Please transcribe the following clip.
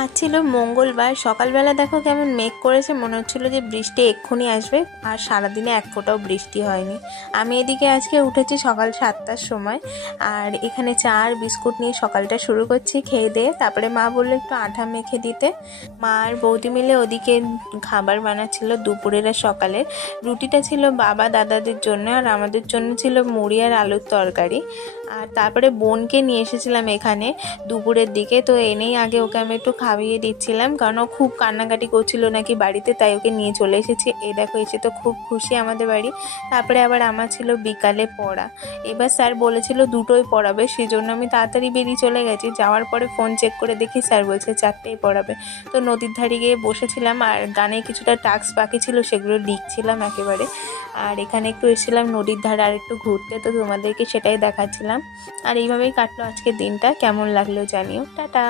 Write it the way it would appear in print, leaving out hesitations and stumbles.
আজ ছিল মঙ্গলবার। সকালবেলা দেখো কেমন মেঘ করেছে, মনে হচ্ছিল যে বৃষ্টি এক্ষুনি আসবে, আর সারাদিনে এক ফোঁটাও বৃষ্টি হয়নি। আমি এদিকে আজকে উঠেছি সকাল 7টার সময়, আর এখানে চা আর বিস্কুট নিয়ে সকালটা শুরু করছি খেয়ে দিয়ে। তারপরে মা বললো একটু আটা মেখে দিতে। মা আর বৌদি মিলে ওদিকে খাবার বানাচ্ছিল দুপুরের আর সকালের। রুটিটা ছিল বাবা দাদাদের জন্য, আর আমাদের জন্য ছিল মুড়ি আর আলুর তরকারি। আর তারপরে বোনকে নিয়ে এসেছিলাম এখানে দুপুরের দিকে, তো এনেই আগে ওকে আমি একটু খাইয়ে দিচ্ছিলাম, কারণ ও খুব কান্নাকাটি করছিল নাকি বাড়িতে, তাই ওকে নিয়ে চলে এসেছি। এই দেখো এসে তো খুব খুশি আমাদের বাড়ি। তারপরে আবার আমার ছিল বিকালে পড়া। এবার স্যার বলেছিল দুটোই পড়াবে, সেই জন্য আমি তাড়াতাড়ি বেরিয়ে চলে গেছি। যাওয়ার পরে ফোন চেক করে দেখি স্যার বলছে 4টেই পড়াবে। তো নদীর ধারে গিয়ে বসেছিলাম, আর গানে কিছুটা টাস্ক বাকি ছিল সেগুলো লিখছিলাম একেবারে। আর এখানে একটু এসেছিলাম নদীর ধারে আর একটু ঘুরতে, তো তোমাদেরকে সেটাই দেখাচ্ছিলাম। আর এইভাবেই কাটলো আজকের দিনটা। কেমন লাগলো জানিও। টাটা।